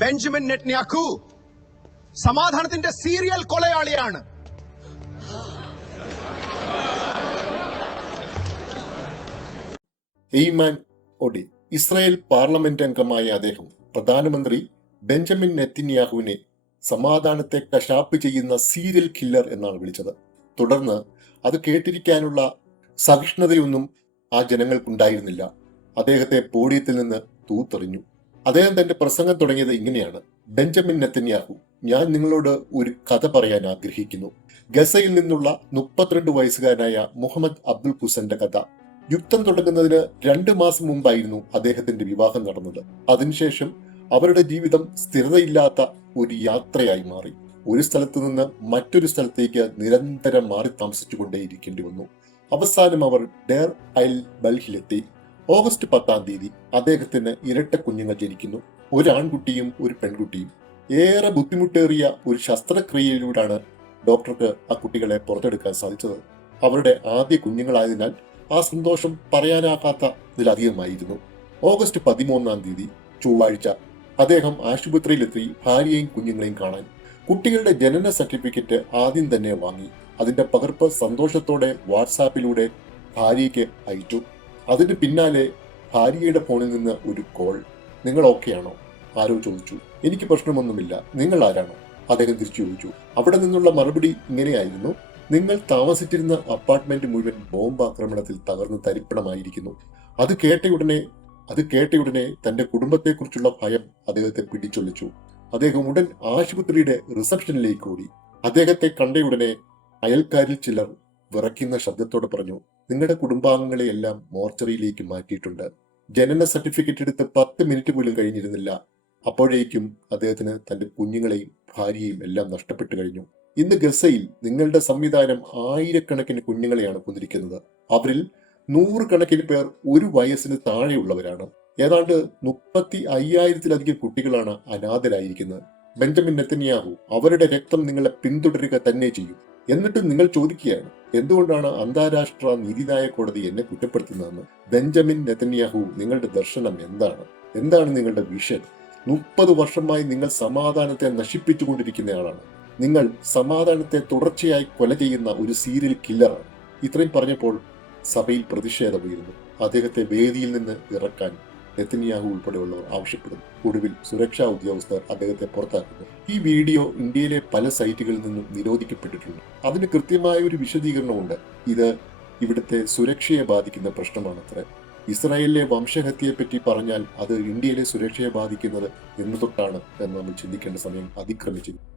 Benjamin Netanyahu സമാധാനത്തിന്റെ serial കൊലയാളിയാണ്. Ayman Odeh Israel parliament അംഗമായ അദ്ദേഹം പ്രധാനമന്ത്രി ബെഞ്ചമിൻ നെതന്യാഹുവിനെ സമാധാനത്തെ കശാപ്പ് ചെയ്യുന്ന സീരിയൽ കില്ലർ എന്നാണ് വിളിച്ചത്. തുടർന്ന് അത് കേട്ടിരിക്കാനുള്ള സഹിഷ്ണുതയൊന്നും ആ ജനങ്ങൾക്കുണ്ടായിരുന്നില്ല. അദ്ദേഹത്തെ പോഡിയത്തിൽ നിന്ന് തൂത്തെറിഞ്ഞു. അദ്ദേഹം തന്റെ പ്രസംഗം തുടങ്ങിയത് ഇങ്ങനെയാണ്: ബെഞ്ചമിൻ നെതന്യാഹു, ഞാൻ നിങ്ങളോട് ഒരു കഥ പറയാൻ ആഗ്രഹിക്കുന്നു. ഗസയിൽ നിന്നുള്ള 32 വയസ്സുകാരനായ മുഹമ്മദ് അബ്ദുൽ ഹുസന്റെ കഥ. യുദ്ധം തുടങ്ങുന്നതിന് 2 മാസം മുമ്പായിരുന്നു അദ്ദേഹത്തിന്റെ വിവാഹം നടന്നത്. അതിനുശേഷം അവരുടെ ജീവിതം സ്ഥിരതയില്ലാത്ത ഒരു യാത്രയായി മാറി. ഒരു സ്ഥലത്ത് നിന്ന് മറ്റൊരു സ്ഥലത്തേക്ക് നിരന്തരം മാറി താമസിച്ചുകൊണ്ടേയിരിക്കേണ്ടി വന്നു. അവസാനം അവർ ഡേർ അൽ ബൽഹിലെത്തി. ഓഗസ്റ്റ് 10-ാം തീയതി അദ്ദേഹത്തിന് ഇരട്ട കുഞ്ഞുങ്ങൾ ജനിക്കുന്നു. ഒരു ആൺകുട്ടിയും ഒരു പെൺകുട്ടിയും. ഏറെ ബുദ്ധിമുട്ടേറിയ ഒരു ശസ്ത്രക്രിയയിലൂടെയാണ് ഡോക്ടർക്ക് ആ കുട്ടികളെ പുറത്തെടുക്കാൻ സാധിച്ചത്. അവരുടെ ആദ്യ കുഞ്ഞുങ്ങളായതിനാൽ ആ സന്തോഷം പറയാനാകാത്തതിലധികമായിരുന്നു. ഓഗസ്റ്റ് 13-ാം തീയതി ചൊവ്വാഴ്ച അദ്ദേഹം ആശുപത്രിയിലെത്തി ഭാര്യയെയും കുഞ്ഞുങ്ങളെയും കാണാൻ. കുട്ടികളുടെ ജനന സർട്ടിഫിക്കറ്റ് ആദ്യം തന്നെ വാങ്ങി. അതിന്റെ പകർപ്പ് സന്തോഷത്തോടെ വാട്സാപ്പിലൂടെ ഭാര്യയ്ക്ക് അയച്ചു. അതിന് പിന്നാലെ ഭാര്യയുടെ ഫോണിൽ നിന്ന് ഒരു കോൾ. നിങ്ങൾ ഓക്കെയാണോ? ആരോ ചോദിച്ചു. എനിക്ക് പ്രശ്നമൊന്നുമില്ല, നിങ്ങൾ ആരാണോ? അദ്ദേഹം തിരിച്ചു ചോദിച്ചു. അവിടെ നിന്നുള്ള മറുപടി ഇങ്ങനെയായിരുന്നു: നിങ്ങൾ താമസിച്ചിരുന്ന അപ്പാർട്ട്മെന്റ് മുഴുവൻ ബോംബ് ആക്രമണത്തിൽ തകർന്ന് തരിപ്പണമായിരിക്കുന്നു. അത് കേട്ടയുടനെ തന്റെ കുടുംബത്തെക്കുറിച്ചുള്ള ഭയം അദ്ദേഹത്തെ പിടിച്ചൊളിച്ചു. അദ്ദേഹം ഉടൻ ആശുപത്രിയുടെ റിസപ്ഷനിലേക്ക് ഓടി. അദ്ദേഹത്തെ കണ്ടയുടനെ അയൽക്കാരിൽ ചിലർ വിറയ്ക്കുന്ന ശബ്ദത്തോടെ പറഞ്ഞു: നിങ്ങളുടെ കുടുംബാംഗങ്ങളെയെല്ലാം മോർച്ചറിയിലേക്ക് മാറ്റിയിട്ടുണ്ട്. ജനന സർട്ടിഫിക്കറ്റ് എടുത്ത് 10 മിനിറ്റ് പോലും കഴിഞ്ഞിരുന്നില്ല. അപ്പോഴേക്കും അദ്ദേഹത്തിന് തന്റെ കുഞ്ഞുങ്ങളെയും ഭാര്യയെയും എല്ലാം നഷ്ടപ്പെട്ടു കഴിഞ്ഞു. ഇന്ന് ഗസയിൽ നിങ്ങളുടെ സംവിധാനം ആയിരക്കണക്കിന് കുഞ്ഞുങ്ങളെയാണ് കൊന്നിരിക്കുന്നത്. അവരിൽ 100 കണക്കിന് പേർ 1 വയസ്സിന് താഴെയുള്ളവരാണ്. ഏതാണ്ട് 35,000-ലധികം കുട്ടികളാണ് അനാഥരായിരിക്കുന്നത്. ബെഞ്ചമിൻ നെതന്യാഹു അവരുടെ രക്തം നിങ്ങളെ പിന്തുടരുക തന്നെ ചെയ്യും. എന്നിട്ട് നിങ്ങൾ ചോദിക്കുകയാണ്, എന്തുകൊണ്ടാണ് അന്താരാഷ്ട്ര നീതിന്യായ കോടതി എന്നെ കുറ്റപ്പെടുത്തുന്നതെന്ന്? ബെഞ്ചമിൻ നെതന്യാഹു, നിങ്ങളുടെ ദർശനം എന്താണ്? എന്താണ് നിങ്ങളുടെ വിഷൻ? 30 വർഷമായി നിങ്ങൾ സമാധാനത്തെ നശിപ്പിച്ചുകൊണ്ടിരിക്കുന്നയാളാണ്. നിങ്ങൾ സമാധാനത്തെ തുടർച്ചയായി കൊല ചെയ്യുന്ന ഒരു സീരിയൽ കില്ലറാണ്. ഇത്രയും പറഞ്ഞപ്പോൾ സഭയിൽ പ്രതിഷേധമുയർന്നു. അദ്ദേഹത്തെ വേദിയിൽ നിന്ന് ഇറക്കാൻ നെതന്യാഹു ഉൾപ്പെടെയുള്ളവർ ആവശ്യപ്പെടുന്നു. ഒടുവിൽ സുരക്ഷാ ഉദ്യോഗസ്ഥർ അദ്ദേഹത്തെ പുറത്താക്കുന്നു. ഈ വീഡിയോ ഇന്ത്യയിലെ പല സൈറ്റുകളിൽ നിന്നും നിരോധിക്കപ്പെട്ടിട്ടുണ്ട്. അതിന് കൃത്യമായ ഒരു വിശദീകരണമുണ്ട്. ഇത് ഇവിടുത്തെ സുരക്ഷയെ ബാധിക്കുന്ന പ്രശ്നമാണത്രേ. ഇസ്രായേലിലെ വംശഹത്യയെപ്പറ്റി പറഞ്ഞാൽ അത് ഇന്ത്യയിലെ സുരക്ഷയെ ബാധിക്കുന്നത് എന്ന് തൊട്ടാണ് എന്ന് നമ്മൾ ചിന്തിക്കേണ്ട സമയം അതിക്രമിച്ചിരിക്കുന്നു.